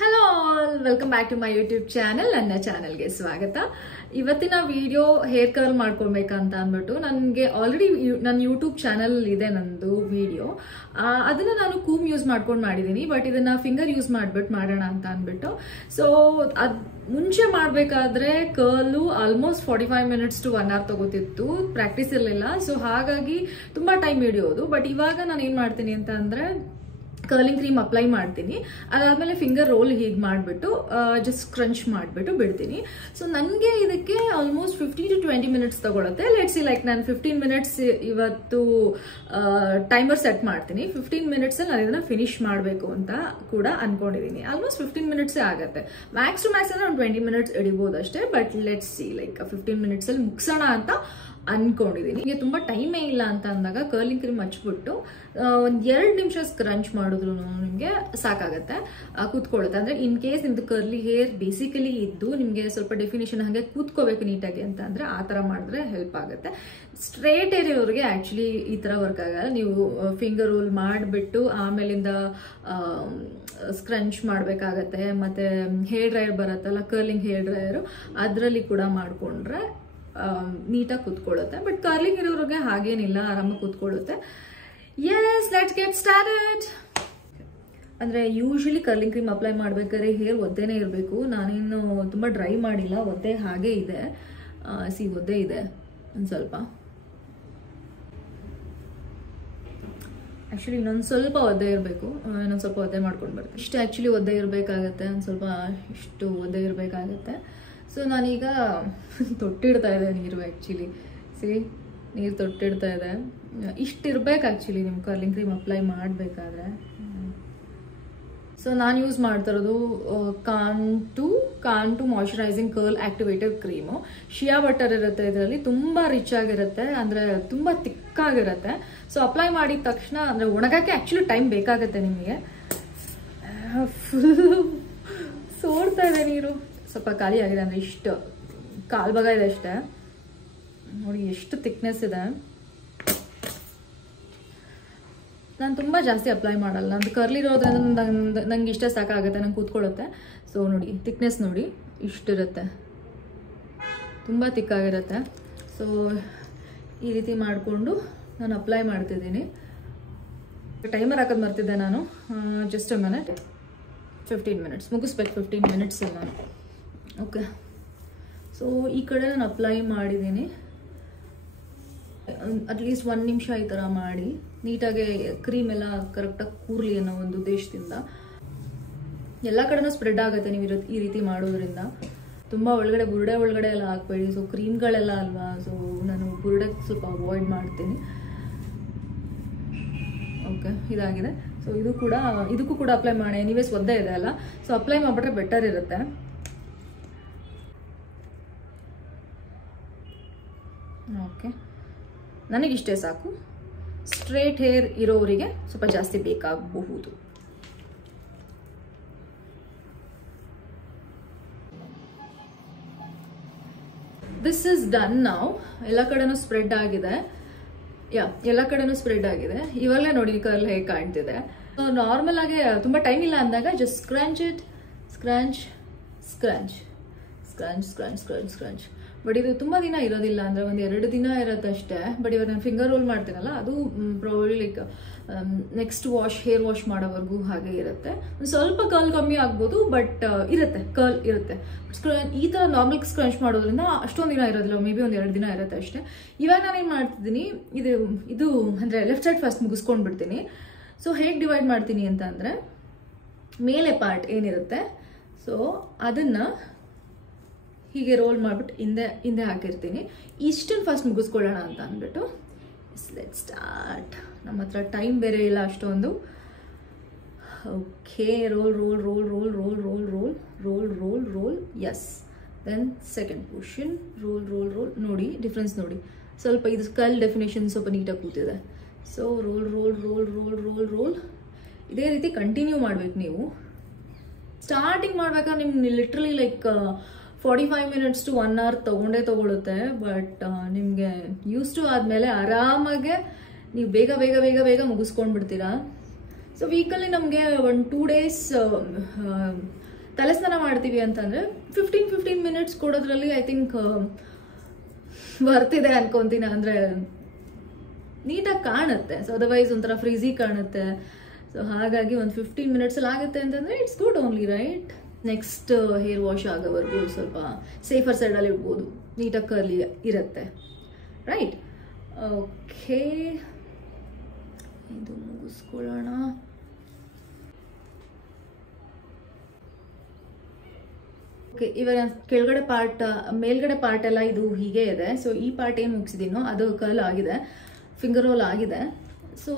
Hello all, welcome back to my YouTube channel. ನನ್ನ ಚಾನೆಲ್ಗೆ ಸ್ವಾಗತ. ಇವತ್ತಿನ ವಿಡಿಯೋ ಹೇರ್ ಕರ್ಲ್ ಮಾಡ್ಕೊಳ್ಬೇಕಂತ ಅಂದ್ಬಿಟ್ಟು ನನಗೆ ಆಲ್ರೆಡಿ ನನ್ನ ಯೂಟ್ಯೂಬ್ ಚಾನೆಲ್ ಇದೆ ನಂದು ವಿಡಿಯೋ. ಅದನ್ನ ನಾನು ಕೂಮ್ ಯೂಸ್ ಮಾಡ್ಕೊಂಡು ಮಾಡಿದ್ದೀನಿ, ಬಟ್ ಇದನ್ನ ಫಿಂಗರ್ ಯೂಸ್ ಮಾಡ್ಬಿಟ್ಟು ಮಾಡೋಣ ಅಂತ ಅಂದ್ಬಿಟ್ಟು. ಸೊ ಅದ್ ಮುಂಚೆ ಮಾಡಬೇಕಾದ್ರೆ curl almost 45 minutes to 1 hour ತಗೋತಿತ್ತು, ಪ್ರಾಕ್ಟೀಸ್ ಇರಲಿಲ್ಲ. ಸೊ ಹಾಗಾಗಿ ತುಂಬಾ ಟೈಮ್ ಹಿಡಿಯೋದು. ಬಟ್ ಇವಾಗ ನಾನು ಏನ್ ಮಾಡ್ತೀನಿ ಅಂತ ಅಂದ್ರೆ ಕರ್ಲಿಂಗ್ ಕ್ರೀಮ್ ಅಪ್ಲೈ ಮಾಡ್ತೀನಿ. ಅದಾದ್ಮೇಲೆ ಫಿಂಗರ್ ರೋಲ್ ಹೀಗೆ ಮಾಡಿಬಿಟ್ಟು ಜಸ್ಟ್ ಕ್ರಂಚ್ ಮಾಡಿಬಿಟ್ಟು ಬಿಡ್ತೀನಿ. ಸೊ ನನಗೆ ಇದಕ್ಕೆ ಆಲ್ಮೋಸ್ಟ್ 15 to 20 ಮಿನಿಟ್ಸ್ ತಗೊಳುತ್ತೆ. ಲೆಟ್ಸ್ ಸಿ, ಲೈಕ್ ನಾನು 15 ಮಿನಿಟ್ಸ್ ಇವತ್ತು ಟೈಮರ್ ಸೆಟ್ ಮಾಡ್ತೀನಿ. 15 ಮಿನಿಟ್ಸಲ್ಲಿ ನಾನು ಇದನ್ನ ಫಿನಿಶ್ ಮಾಡಬೇಕು ಅಂತ ಕೂಡ ಅನ್ಕೊಂಡಿದ್ದೀನಿ. ಆಲ್ಮೋಸ್ಟ್ 15 ಮಿನಿಟ್ಸೇ ಆಗುತ್ತೆ. ಮ್ಯಾಕ್ಸ್ ಟು ಮ್ಯಾಕ್ಸ್ ಅಂದ್ರೆ ಒಂದು 20 ಮಿನಿಟ್ಸ್ ಹಿಡಿಬೋದು ಅಷ್ಟೇ. ಬಟ್ ಲೆಟ್ಸ್ ಸಿ, ಲೈಕ್ 15 ಮಿನಿಟ್ಸಲ್ಲಿ ಮುಗಿಸೋಣ ಅಂತ ಅನ್ಕೊಂಡಿದ್ದೀನಿ. ಈಗ ತುಂಬಾ ಟೈಮೇ ಇಲ್ಲ ಅಂತ ಅಂದಾಗ ಕರ್ಲಿಂಗ್ ಕ್ರೀಮ್ ಹಚ್ಬಿಟ್ಟು ಒಂದ್ 2 ನಿಮಿಷ ಸ್ಕ್ರಂಚ್ ಮಾಡಿದ್ರು ನಿಮ್ಗೆ ಸಾಕಾಗತ್ತೆ, ಕೂತ್ಕೊಳ್ಳುತ್ತೆ. ಅಂದ್ರೆ ಇನ್ ಕೇಸ್ ನಿಮ್ದು ಕರ್ಲಿ ಹೇರ್ ಬೇಸಿಕಲಿ ಇದ್ದು ನಿಮ್ಗೆ ಸ್ವಲ್ಪ ಡೆಫಿನೇಷನ್ ಹಾಗೆ ಕೂತ್ಕೋಬೇಕು ನೀಟಾಗಿ ಅಂತ ಅಂದ್ರೆ ಆ ತರ ಮಾಡಿದ್ರೆ ಹೆಲ್ಪ್ ಆಗುತ್ತೆ. ಸ್ಟ್ರೇಟ್ ಹೇರ್ ಇರೋರಿಗೆ ಆಕ್ಚುಲಿ ಈ ತರ ವರ್ಕ್ ಆಗಲ್ಲ. ನೀವು ಫಿಂಗರ್ ರೋಲ್ ಮಾಡಿಬಿಟ್ಟು ಆಮೇಲಿಂದ ಸ್ಕ್ರಂಚ್ ಮಾಡ್ಬೇಕಾಗತ್ತೆ. ಮತ್ತೆ ಹೇರ್ ಡ್ರೈಯರ್ ಬರುತ್ತಲ್ಲ, ಕರ್ಲಿಂಗ್ ಹೇರ್ ಡ್ರೈಯರ್, ಅದರಲ್ಲಿ ಕೂಡ ಮಾಡ್ಕೊಂಡ್ರೆ ನೀಟಾಗಿ ಕೂತ್ಕೊಳ್ಳುತ್ತೆ. ಬಟ್ ಕರ್ಲಿಂಗ್ ಇರೋರಿಗೆ ಹಾಗೇನಿಲ್ಲ, ಆರಾಮಾಗಿ ಕೂತ್ಕೊಳ್ಳುತ್ತೆ. Yes, let's get started. ಅಂದ್ರೆ ಯೂಶಲಿ ಕರ್ಲಿಂಗ್ ಕ್ರೀಮ್ ಅಪ್ಲೈ ಮಾಡ್ಬೇಕಾದ್ರೆ ಹೇರ್ ಒದ್ದೆನೇ ಇರಬೇಕು. ನಾನೇನು ತುಂಬಾ ಡ್ರೈ ಮಾಡಿಲ್ಲ, ಒದ್ದೆ ಹಾಗೆ ಇದೆ. ಒದ್ದೆ ಇದೆ ಒಂದು ಸ್ವಲ್ಪ. ಆಕ್ಚುಲಿ ಇನ್ನೊಂದು ಸ್ವಲ್ಪ ಒದ್ದೆ ಇರಬೇಕು, ಇನ್ನೊಂದು ಸ್ವಲ್ಪ ಒದ್ದೆ ಮಾಡ್ಕೊಂಡು ಬರ್ತೀನಿ. ಇಷ್ಟು ಆಕ್ಚುಲಿ ಒದ್ದೆ ಇರಬೇಕಾಗತ್ತೆ, ಒಂದು ಸ್ವಲ್ಪ ಇಷ್ಟು ಒದ್ದೆ ಇರಬೇಕಾಗತ್ತೆ. ಸೊ ನಾನೀಗ ತೊಟ್ಟಿಡ್ತಾ ಇದೆ ನೀರು. ಆ್ಯಕ್ಚುಲಿ ನೀರು ತೊಟ್ಟಿಡ್ತಾ ಇದೆ. ಇಷ್ಟಿರ್ಬೇಕು ಆ್ಯಕ್ಚುಲಿ ನಿಮ್ಮ ಕರ್ಲಿಂಗ್ ಕ್ರೀಮ್ ಅಪ್ಲೈ ಮಾಡಬೇಕಾದ್ರೆ. ಸೊ ನಾನು ಯೂಸ್ ಮಾಡ್ತಾ ಇರೋದು Cantu moisturizing curl activated cream. Shea butter ಇರುತ್ತೆ ಇದರಲ್ಲಿ, ತುಂಬ ರಿಚ್ ಆಗಿರುತ್ತೆ, ಅಂದರೆ ತುಂಬ ತಿಕ್ಕಾಗಿರುತ್ತೆ. ಸೊ ಅಪ್ಲೈ ಮಾಡಿದ ತಕ್ಷಣ ಅಂದರೆ ಒಣಗಕ್ಕೆ ಆ್ಯಕ್ಚುಲಿ ಟೈಮ್ ಬೇಕಾಗುತ್ತೆ ನಿಮಗೆ. ಫುಲ್ ಸೋರ್ತಾ ಇದೆ ನೀರು. ಸ್ವಲ್ಪ ಖಾಲಿ ಆಗಿದೆ, ಅಂದರೆ ಇಷ್ಟು ಕಾಲು ಭಾಗ ಇದೆ ಅಷ್ಟೇ. ನೋಡಿ ಎಷ್ಟು ಥಿಕ್ನೆಸ್ ಇದೆ. ನಾನು ತುಂಬ ಜಾಸ್ತಿ ಅಪ್ಲೈ ಮಾಡಲ್ಲ, ನಂದು ಕರ್ಲಿ ಇರೋದ್ರಿಂದ ನಂಗೆ ಇಷ್ಟೇ ಸಾಕಾಗುತ್ತೆ, ನಂಗೆ ಕೂತ್ಕೊಳ್ಳುತ್ತೆ. ಸೊ ನೋಡಿ ಥಿಕ್ನೆಸ್ ನೋಡಿ ಇಷ್ಟಿರುತ್ತೆ, ತುಂಬ ತಿಕ್ಕಾಗಿರುತ್ತೆ. ಸೊ ಈ ರೀತಿ ಮಾಡಿಕೊಂಡು ನಾನು ಅಪ್ಲೈ ಮಾಡ್ತಿದ್ದೀನಿ. ಟೈಮರ್ ಹಾಕೋದು ಮರ್ತಿದ್ದೆ ನಾನು. Just a minute. 15 ಮಿನಿಟ್ಸ್ ಮುಗಿಸ್ಬೇಕು. 15 ಮಿನಿಟ್ಸ್ ನಾನು. ಓಕೆ, ಸೊ ಈ ಕಡೆ ನಾನು ಅಪ್ಲೈ ಮಾಡಿದ್ದೀನಿ. ಅಟ್ಲೀಸ್ಟ್ 1 ನಿಮಿಷ ಈ ಥರ ಮಾಡಿ ನೀಟಾಗಿ ಕ್ರೀಮ್ ಎಲ್ಲ ಕರೆಕ್ಟಾಗಿ ಕೂರ್ಲಿ ಅನ್ನೋ ಒಂದು ಉದ್ದೇಶದಿಂದ. ಎಲ್ಲ ಕಡೆನೂ ಸ್ಪ್ರೆಡ್ ಆಗುತ್ತೆ ನೀವು ಈ ರೀತಿ ಮಾಡೋದ್ರಿಂದ. ತುಂಬ ಒಳಗಡೆ ಬುರುಡೆ ಒಳಗಡೆ ಎಲ್ಲ ಹಾಕ್ಬೇಡಿ. ಸೊ ಕ್ರೀಮ್ಗಳೆಲ್ಲ ಅಲ್ವಾ, ಸೊ ನಾನು ಬುರುಡೆ ಸ್ವಲ್ಪ ಅವಾಯ್ಡ್ ಮಾಡ್ತೀನಿ. ಓಕೆ, ಇದಾಗಿದೆ. ಸೊ ಇದಕ್ಕೂ ಕೂಡ ಅಪ್ಲೈ ಮಾಡಿ. ಎನಿವೇಸ್ ಒದ್ದೆ ಇದೆ ಅಲ್ಲ, ಸೊ ಅಪ್ಲೈ ಮಾಡಿಬಿಟ್ರೆ ಬೆಟರ್ ಇರುತ್ತೆ. ಓಕೆ, ನನಗಿಷ್ಟೇ ಸಾಕು. ಸ್ಟ್ರೇಟ್ ಹೇರ್ ಇರೋರಿಗೆ ಸ್ವಲ್ಪ ಜಾಸ್ತಿ ಬೇಕಾಗಬಹುದು. This is done now. ಎಲ್ಲ ಕಡೆನೂ ಸ್ಪ್ರೆಡ್ ಆಗಿದೆ. ಎಲ್ಲ ಕಡೆನೂ ಸ್ಪ್ರೆಡ್ ಆಗಿದೆ. ಇವಾಗಲೇ ನೋಡಿ ಕರ್ಲ್ ಹೇಗೆ ಕಾಣ್ತಿದೆ. ನಾರ್ಮಲ್ ಆಗಿ ತುಂಬ ಟೈಮ್ ಇಲ್ಲ ಅಂದಾಗ ಜಸ್ಟ್ ಸ್ಕ್ರಂಚ್ ಇಟ್, ಸ್ಕ್ರಂಚ್ ಸ್ಕ್ರಂಚ್ ಸ್ಕ್ರಂಚ್ ಸ್ಕ್ರಂಚ್ ಸ್ಕ್ರಂಚ್ ಸ್ಕ್ರಂಚ್. ಬಟ್ ಇದು ತುಂಬ ದಿನ ಇರೋದಿಲ್ಲ, ಅಂದರೆ ಒಂದು 2 ದಿನ ಇರುತ್ತೆ ಅಷ್ಟೇ. ಬಟ್ ಇವಾಗ ನಾನು ಫಿಂಗರ್ ರೋಲ್ ಮಾಡ್ತೀನಲ್ಲ, ಅದು probably like next hair wash ಮಾಡೋವರೆಗೂ ಹಾಗೆ ಇರುತ್ತೆ. ಒಂದು ಸ್ವಲ್ಪ ಕರ್ಲ್ ಕಮ್ಮಿ ಆಗ್ಬೋದು, ಬಟ್ ಇರುತ್ತೆ, ಕರ್ಲ್ ಇರುತ್ತೆ. ಈ ಥರ ನಾರ್ಮಲ್ ಸ್ಕ್ರಂಚ್ ಮಾಡೋದ್ರಿಂದ ಅಷ್ಟೊಂದು ದಿನ ಇರೋದಿಲ್ಲ, ಮೇ ಬಿ ಒಂದು 2 ದಿನ ಇರುತ್ತೆ ಅಷ್ಟೇ. ಇವಾಗ ನಾನೇನು ಮಾಡ್ತಿದ್ದೀನಿ, ಇದು ಅಂದರೆ ಲೆಫ್ಟ್ ಸೈಡ್ ಫಸ್ಟ್ ಮುಗಿಸ್ಕೊಂಡು ಬಿಡ್ತೀನಿ. ಸೊ ಹೇಗೆ ಡಿವೈಡ್ ಮಾಡ್ತೀನಿ ಅಂತ ಅಂದರೆ, ಮೇಲೆ ಪಾರ್ಟ್ ಏನಿರುತ್ತೆ ಸೊ ಅದನ್ನು ಹೀಗೆ ರೋಲ್ ಮಾಡಿಬಿಟ್ಟು ಹಿಂದೆ ಹಾಕಿರ್ತೀನಿ. ಇಷ್ಟನ್ನು ಫಸ್ಟ್ ಮುಗಿಸ್ಕೊಳ್ಳೋಣ ಅಂತ ಅಂದ್ಬಿಟ್ಟು ಲೆಟ್ಸ್ ಸ್ಟಾರ್ಟ್. ನಮ್ಮ ಹತ್ರ ಟೈಮ್ ಬೇರೆ ಇಲ್ಲ ಅಷ್ಟೊಂದು. Okay, roll roll roll roll roll roll roll roll roll roll. Yes, then second portion roll roll roll. ನೋಡಿ ಡಿಫ್ರೆನ್ಸ್ ನೋಡಿ, ಸ್ವಲ್ಪ ಇದು ಕರ್ಲ್ ಡೆಫಿನೇಷನ್ ಸ್ವಲ್ಪ ನೀಟಾಗಿ ಕೂತಿದೆ. So roll roll roll roll roll roll. ಇದೇ ರೀತಿ ಕಂಟಿನ್ಯೂ ಮಾಡ್ಬೇಕು ನೀವು. ಸ್ಟಾರ್ಟಿಂಗ್ ಮಾಡ್ಬೇಕಾದ್ರೆ ನಿಮ್ಗೆ literally like 45 minutes to 1 hour ತಗೊಳುತ್ತೆ. ಬಟ್ ನಿಮಗೆ ಯೂಸ್ ಟು ಆದಮೇಲೆ ಆರಾಮಾಗೆ ನೀವು ಬೇಗ ಬೇಗ ಬೇಗ ಬೇಗ ಮುಗಿಸ್ಕೊಂಡು ಬಿಡ್ತೀರಾ. ಸೊ ವೀಕಲ್ಲಿ ನಮಗೆ 1-2 ಡೇಸ್ ತಲೆ ಸ್ನಾನ ಮಾಡ್ತೀವಿ ಅಂತಂದರೆ 15 ಮಿನಿಟ್ಸ್ ಕೊಡೋದ್ರಲ್ಲಿ ಐ ಥಿಂಕ್ ಬರ್ತಿದೆ ಅನ್ಕೊಂತೀನಿ. ಅಂದರೆ ನೀಟಾಗಿ ಕಾಣುತ್ತೆ. ಸೊ ಅದರ್ವೈಸ್ ಒಂಥರ ಫ್ರೀಝಿ ಕಾಣುತ್ತೆ. ಸೊ ಹಾಗಾಗಿ ಒಂದು 15 ಮಿನಿಟ್ಸಲ್ಲಿ ಆಗುತ್ತೆ ಅಂತಂದರೆ it's good only, right? Next hair wash ಆಗೋವರೆಗೂ ಸ್ವಲ್ಪ ಸೇಫರ್ ಸೈಡಲ್ಲಿ ಇಡ್ಬೋದು, ನೀಟಾಗಿ ಕರ್ಲಿ ಇರುತ್ತೆ, ರೈಟ್? ಓಕೆ, ಇದು ಮುಗಿಸ್ಕೊಳ್ಳೋಣ. ಓಕೆ, ಇವಾಗ ಕೆಳಗಡೆ ಪಾರ್ಟ್ ಮೇಲ್ಗಡೆ ಪಾರ್ಟ್ ಎಲ್ಲ ಇದು ಹೀಗೆ ಇದೆ. ಸೊ ಈ ಪಾರ್ಟ್ ಏನು ಮುಗಿಸಿದ್ದೀನೋ ಅದು ಕರ್ಲ್ ಆಗಿದೆ, ಫಿಂಗರ್ ರೋಲ್ ಆಗಿದೆ. ಸೊ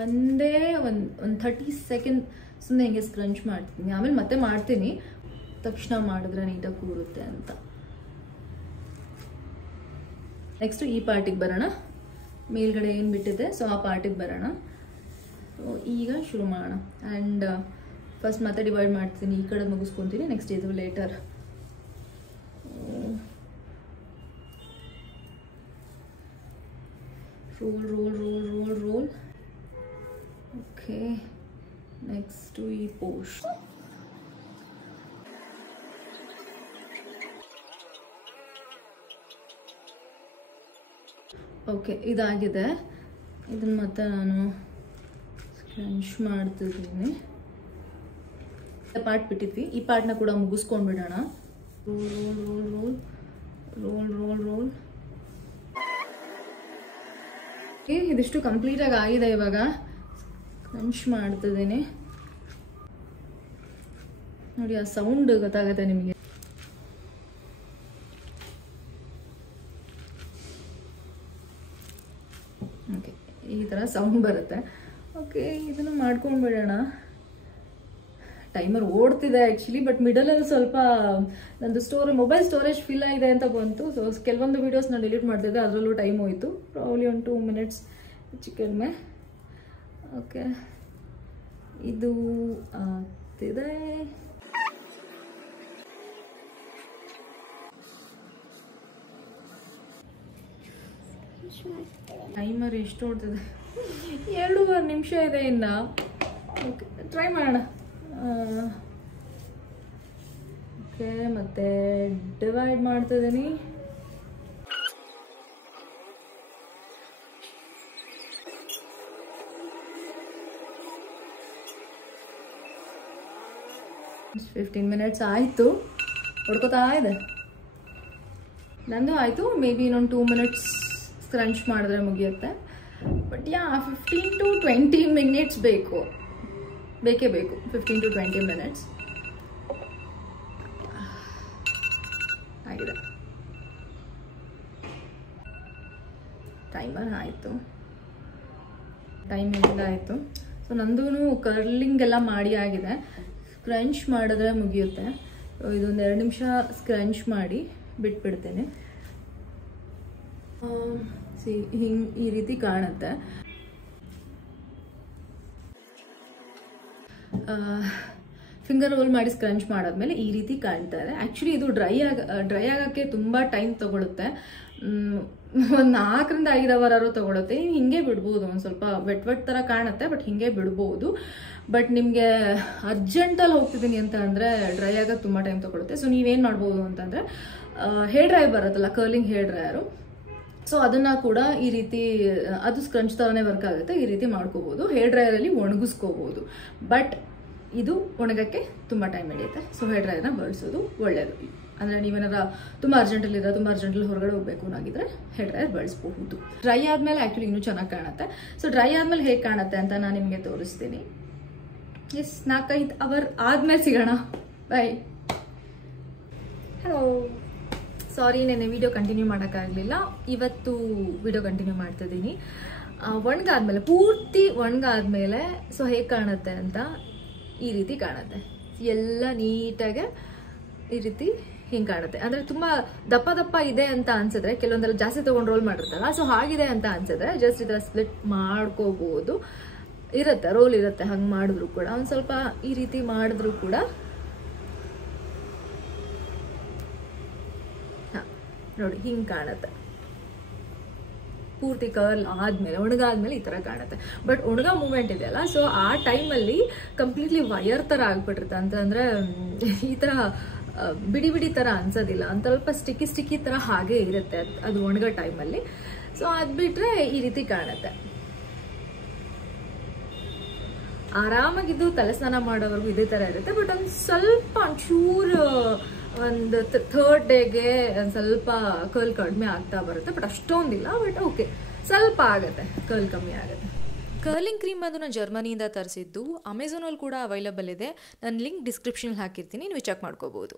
ಒಂದೇ ಒಂದು 30 ಸೆಕೆಂಡ್ ಸುಮ್ಮನೆ ಹಿಂಗೆ ಸ್ಕ್ರಂಚ್ ಮಾಡ್ತೀನಿ, ಆಮೇಲೆ ಮತ್ತೆ ಮಾಡ್ತೀನಿ. ತಕ್ಷಣ ಮಾಡಿದ್ರೆ ನೀಟಾಗಿ ಕೂರುತ್ತೆ ಅಂತ. ನೆಕ್ಸ್ಟು ಈ ಪಾರ್ಟಿಗೆ ಬರೋಣ. ಮೇಲ್ಗಡೆ ಏನು ಬಿಟ್ಟಿದೆ ಸೊ ಆ ಪಾರ್ಟಿಗೆ ಬರೋಣ. ಸೊ ಈಗ ಶುರು ಮಾಡೋಣ. ಆ್ಯಂಡ್ ಫಸ್ಟ್ ಮತ್ತೆ ಡಿವೈಡ್ ಮಾಡ್ತೀನಿ, ಈ ಕಡೆ ಮುಗಿಸ್ಕೊತೀನಿ, ನೆಕ್ಸ್ಟ್ ಇದು later. Roll roll roll roll roll. Okay, next ಈ ಪೋಸ್ಟ್. ಓಕೆ, ಇದಾಗಿದೆ. ಇದನ್ನು ಮತ್ತೆ ನಾನು ಸ್ಕ್ರಂಚ್ ಮಾಡ್ತಿದ್ದೀನಿ. ಪಾರ್ಟ್ ಬಿಟ್ಟಿದ್ವಿ, ಈ ಪಾರ್ಟ್ನ ಕೂಡ ಮುಗಿಸ್ಕೊಂಡ್ಬಿಡೋಣ. Roll roll roll roll roll roll. ಇದಿಷ್ಟು ಕಂಪ್ಲೀಟಾಗಿ ಆಗಿದೆ. ಇವಾಗ ಸ್ಕ್ರಂಚ್ ಮಾಡ್ತಿದ್ದೀನಿ. ನೋಡಿ, ಆ ಸೌಂಡ್ ಗೊತ್ತಾಗುತ್ತೆ ನಿಮಗೆ. ಓಕೆ, ಈ ಥರ ಸೌಂಡ್ ಬರುತ್ತೆ. ಓಕೆ, ಇದನ್ನು ಮಾಡ್ಕೊಂಡ್ಬಿಡೋಣ. ಟೈಮರ್ ಓಡ್ತಿದೆ ಆ್ಯಕ್ಚುಲಿ, ಬಟ್ ಮಿಡಲಲ್ಲಿ ಸ್ವಲ್ಪ ನಂದು ಮೊಬೈಲ್ ಸ್ಟೋರೇಜ್ ಫಿಲ್ ಆಗಿದೆ ಅಂತ ಬಂತು. ಸೊ ಕೆಲವೊಂದು ವೀಡಿಯೋಸ್ ನಾನು ಡಿಲೀಟ್ ಮಾಡ್ತಿದ್ದೆ, ಅದರಲ್ಲೂ ಟೈಮ್ ಹೋಯಿತು. ಪ್ರಾಬ್ಲಿ ಒಂದು 2 ಮಿನಿಟ್ಸ್ ಹೆಚ್ಚು ಕಡಿಮೆ. ಓಕೆ, ಇದು ಆಗ್ತಿದೆ. ಟೈಮರ್ ಎಷ್ಟು ಓಡ್ತಿದೆ? 2.5 ನಿಮಿಷ ಇದೆ ಇನ್ನು. ಓಕೆ, ಟ್ರೈ ಮಾಡೋಣ. ಓಕೆ, ಮತ್ತೆ ಡಿವೈಡ್ ಮಾಡ್ತಿದ್ದೀನಿ. Just 15 ಮಿನಿಟ್ಸ್ ಆಯಿತು, ಹೊಡ್ಕೋತಾ ಇದೆ. ನಂದು ಆಯಿತು. ಮೇ ಬಿ ಇನ್ನೊಂದು 2 ಮಿನಿಟ್ಸ್ ಸ್ಕ್ರಂಚ್ ಮಾಡಿದ್ರೆ ಮುಗಿಯುತ್ತೆ. ಬಟ್ 15 to 20 ಮಿನಿಟ್ಸ್ ಬೇಕೇ ಬೇಕು. 15 to 20 ಮಿನಿಟ್ಸ್ ಆಗಿದೆ. ಟೈಮರ್ ಆಯಿತು, ಟೈಮ್ ಎಲ್ಲ ಆಯಿತು. ಸೊ ನಂದೂ ಕರ್ಲಿಂಗ್ ಎಲ್ಲ ಮಾಡಿ ಆಗಿದೆ. ಸ್ಕ್ರಂಚ್ ಮಾಡಿದ್ರೆ ಮುಗಿಯುತ್ತೆ. ಇದೊಂದು 2 ನಿಮಿಷ ಸ್ಕ್ರಂಚ್ ಮಾಡಿ ಬಿಟ್ಬಿಡ್ತೇನೆ. ಹಿಂಗೆ ಈ ರೀತಿ ಕಾಣುತ್ತೆ. ಫಿಂಗರ್ ರೋಲ್ ಮಾಡಿ ಸ್ಕ್ರಂಚ್ ಮಾಡಾದ್ಮೇಲೆ ಈ ರೀತಿ ಕಾಣ್ತಾ ಇದೆ. ಆ್ಯಕ್ಚುಲಿ ಇದು ಡ್ರೈ ಆಗೋಕ್ಕೆ ತುಂಬ ಟೈಮ್ ತೊಗೊಳುತ್ತೆ. ಒಂದು 4ರಿಂದ 5 ಅವರ್ ತೊಗೊಳುತ್ತೆ. ಹಿಂಗೆ ಬಿಡ್ಬೋದು, ಒಂದು ಸ್ವಲ್ಪ ವೆಟ್ ಥರ ಕಾಣುತ್ತೆ, ಬಟ್ ಹಿಂಗೆ ಬಿಡ್ಬೋದು. ಬಟ್ ನಿಮಗೆ ಅರ್ಜೆಂಟಲ್ಲಿ ಹೋಗ್ತಿದ್ದೀನಿ ಅಂತ ಅಂದರೆ ಡ್ರೈ ಆಗೋಕ್ಕೆ ತುಂಬ ಟೈಮ್ ತೊಗೊಳುತ್ತೆ. ಸೊ ನೀವೇನು ಮಾಡ್ಬೋದು ಅಂತಂದರೆ ಹೇರ್ ಡ್ರೈಯರ್ ಬರುತ್ತಲ್ಲ, ಕರ್ಲಿಂಗ್ ಹೇರ್ ಡ್ರೈಯರು, ಸೊ ಅದನ್ನು ಕೂಡ ಈ ರೀತಿ, ಅದು ಸ್ಕ್ರಂಚ್ ಥರನೇ ವರ್ಕ್ ಆಗುತ್ತೆ, ಈ ರೀತಿ ಮಾಡ್ಕೋಬೋದು. ಹೇರ್ ಡ್ರೈಯರಲ್ಲಿ ಒಣಗಿಸ್ಕೋಬೋದು. ಬಟ್ ಇದು ಒಣಗಕ್ಕೆ ತುಂಬ ಟೈಮ್ ಹಿಡಿಯುತ್ತೆ. ಸೊ ಹೇರ್ ಡ್ರೈಯರ್ನ ಬಳಸೋದು ಒಳ್ಳೆಯದು. ಅಂದರೆ ನೀವೇನಾರ ತುಂಬ ಅರ್ಜೆಂಟಲ್ಲಿ ಹೊರಗಡೆ ಹೋಗಬೇಕು ಅನ್ನೋಗಿದ್ರೆ ಹೇರ್ ಡ್ರೈಯರ್ ಬಳಸಬಹುದು. ಡ್ರೈ ಆದಮೇಲೆ ಆ್ಯಕ್ಚುಲಿ ಇನ್ನೂ ಚೆನ್ನಾಗಿ ಕಾಣುತ್ತೆ. ಸೊ ಡ್ರೈ ಆದಮೇಲೆ ಹೇಗೆ ಕಾಣುತ್ತೆ ಅಂತ ನಾನು ನಿಮಗೆ ತೋರಿಸ್ತೀನಿ. 4-5 ಅವರ್ ಆದಮೇಲೆ ಸಿಗೋಣ. ಬಾಯ್. ಹಲೋ, ಸಾರಿ ನೆನ್ನೆ ವಿಡಿಯೋ ಕಂಟಿನ್ಯೂ ಮಾಡೋಕ್ಕಾಗಲಿಲ್ಲ. ಇವತ್ತು ವಿಡಿಯೋ ಕಂಟಿನ್ಯೂ ಮಾಡ್ತಿದ್ದೀನಿ. ಒಣಗಾದ್ಮೇಲೆ, ಪೂರ್ತಿ ಒಣಗಾದ್ಮೇಲೆ ಸೊ ಹೇಗೆ ಕಾಣುತ್ತೆ ಅಂತ ಈ ರೀತಿ ಕಾಣುತ್ತೆ. ಎಲ್ಲ ನೀಟಾಗೆ ಈ ರೀತಿ ಹಿಂಗೆ ಕಾಣುತ್ತೆ. ಅಂದರೆ ತುಂಬ ದಪ್ಪ ಇದೆ ಅಂತ ಅನ್ಸಿದ್ರೆ, ಕೆಲವೊಂದೆಲ್ಲ ಜಾಸ್ತಿ ತೊಗೊಂಡು ರೋಲ್ ಮಾಡಿರ್ತಾರಲ್ಲ, ಸೊ ಹಾಗಿದೆ ಅಂತ ಅನ್ಸಿದ್ರೆ ಜಸ್ಟ್ ಇದರ ಸ್ಪ್ಲಿಟ್ ಮಾಡ್ಕೋಬೋದು. ಇರುತ್ತೆ, ರೋಲ್ ಇರುತ್ತೆ. ಹಂಗೆ ಮಾಡಿದ್ರು ಕೂಡ, ಒಂದು ಸ್ವಲ್ಪ ಈ ರೀತಿ ಮಾಡಿದ್ರು ಕೂಡ ನೋಡಿ ಹಿಂಗೆ ಕಾಣುತ್ತೆ. ಪೂರ್ತಿ ಕರ್ಲ್ ಆದಮೇಲೆ ಒಣಗಾದ್ಮೇಲೆ ಈ ಥರ ಕಾಣುತ್ತೆ. ಬಟ್ ಒಣಗ ಮೂಮೆಂಟ್ ಇದೆಯಲ್ಲ, ಸೊ ಆ ಟೈಮಲ್ಲಿ ಕಂಪ್ಲೀಟ್ಲಿ ವಯರ್ ಥರ ಆಗ್ಬಿಟ್ಟಿರುತ್ತೆ. ಅಂತಂದರೆ ಈ ಥರ ಬಿಡಿ ಬಿಡಿ ಥರ ಅನ್ಸೋದಿಲ್ಲ, ಒಂದು ಸ್ವಲ್ಪ ಸ್ಟಿಕ್ಕಿ ಥರ ಹಾಗೆ ಇರುತ್ತೆ ಅದು ಒಣಗೋ ಟೈಮಲ್ಲಿ. ಸೊ ಅದು ಬಿಟ್ಟರೆ ಈ ರೀತಿ ಕಾಣುತ್ತೆ. ಆರಾಮಾಗಿದ್ದು ತಲೆ ಸ್ನಾನ ಮಾಡೋವರೆಗೂ ಇದೇ ಥರ ಇರುತ್ತೆ. ಬಟ್ ಒಂದು ಸ್ವಲ್ಪ ಒಂಚೂರು ಒಂದು ಥರ್ಡ್ ಡೇಗೆ ಒಂದು ಸ್ವಲ್ಪ ಕರ್ಲ್ ಕಡಿಮೆ ಆಗ್ತಾ ಬರುತ್ತೆ. ಬಟ್ ಅಷ್ಟೊಂದಿಲ್ಲ, ಬಟ್ ಓಕೆ ಸ್ವಲ್ಪ ಆಗುತ್ತೆ, ಕರ್ಲ್ ಕಮ್ಮಿ ಆಗುತ್ತೆ. ಕರ್ಲಿಂಗ್ ಕ್ರೀಮ್ ಅದನ್ನು ಜರ್ಮನಿಯಿಂದ ತರಿಸಿದ್ದು, ಅಮೆಝಾನಲ್ಲಿ ಕೂಡ ಅವೈಲಬಲ್ ಇದೆ. ನಾನು ಲಿಂಕ್ ಡಿಸ್ಕ್ರಿಪ್ಷನ್ ಹಾಕಿರ್ತೀನಿ, ನೀವು ಚೆಕ್ ಮಾಡ್ಕೋಬೋದು.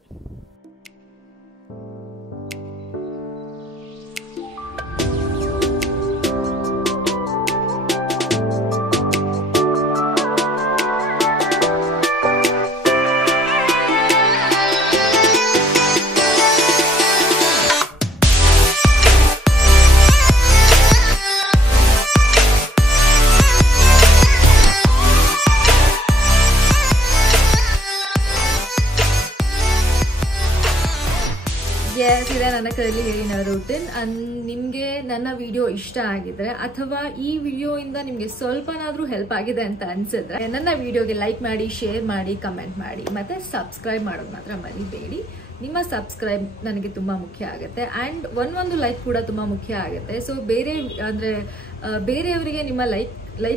ಇದೆ ನನ್ನ ಕರ್ಲಿ ಹೇರಿನ ರೂಟೀನ್. ನಿಮಗೆ ನನ್ನ ವಿಡಿಯೋ ಇಷ್ಟ ಆಗಿದ್ರೆ ಅಥವಾ ಈ ವಿಡಿಯೋಯಿಂದ ನಿಮಗೆ ಸ್ವಲ್ಪನಾದ್ರೂ ಹೆಲ್ಪ್ ಆಗಿದೆ ಅಂತ ಅನ್ಸಿದ್ರೆ ನನ್ನ ವಿಡಿಯೋಗೆ ಲೈಕ್ ಮಾಡಿ, ಶೇರ್ ಮಾಡಿ, ಕಮೆಂಟ್ ಮಾಡಿ, ಮತ್ತೆ ಸಬ್ಸ್ಕ್ರೈಬ್ ಮಾಡೋದು ಮಾತ್ರ ಮರಿಬೇಡಿ. ನಿಮ್ಮ ಸಬ್ಸ್ಕ್ರೈಬ್ ನನಗೆ ತುಂಬಾ ಮುಖ್ಯ ಆಗುತ್ತೆ ಆ್ಯಂಡ್ ಒಂದು ಲೈಕ್ ಕೂಡ ತುಂಬಾ ಮುಖ್ಯ ಆಗುತ್ತೆ. ಸೊ ಬೇರೆಯವರಿಗೆ ನಿಮ್ಮ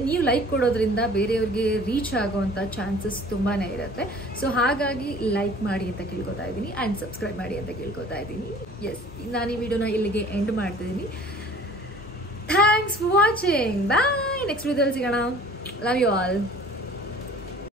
ನೀವು ಲೈಕ್ ಕೊಡೋದ್ರಿಂದ ಬೇರೆಯವ್ರಿಗೆ ರೀಚ್ ಆಗುವಂಥ ಚಾನ್ಸಸ್ ತುಂಬಾನೇ ಇರುತ್ತೆ. ಸೊ ಹಾಗಾಗಿ ಲೈಕ್ ಮಾಡಿ ಅಂತ ಕೇಳ್ಕೊತಾ ಇದ್ದೀನಿ ಆ್ಯಂಡ್ ಸಬ್ಸ್ಕ್ರೈಬ್ ಮಾಡಿ ಅಂತ ಕೇಳ್ಕೊತಾ ಇದ್ದೀನಿ. ಎಸ್, ನಾನು ಈ ವಿಡಿಯೋನ ಇಲ್ಲಿಗೆ ಎಂಡ್ ಮಾಡ್ತಿದ್ದೀನಿ. Thanks for watching. Bye. Next ವಿಡಿಯೋದಲ್ಲಿ ಸಿಗೋಣ. Love you all.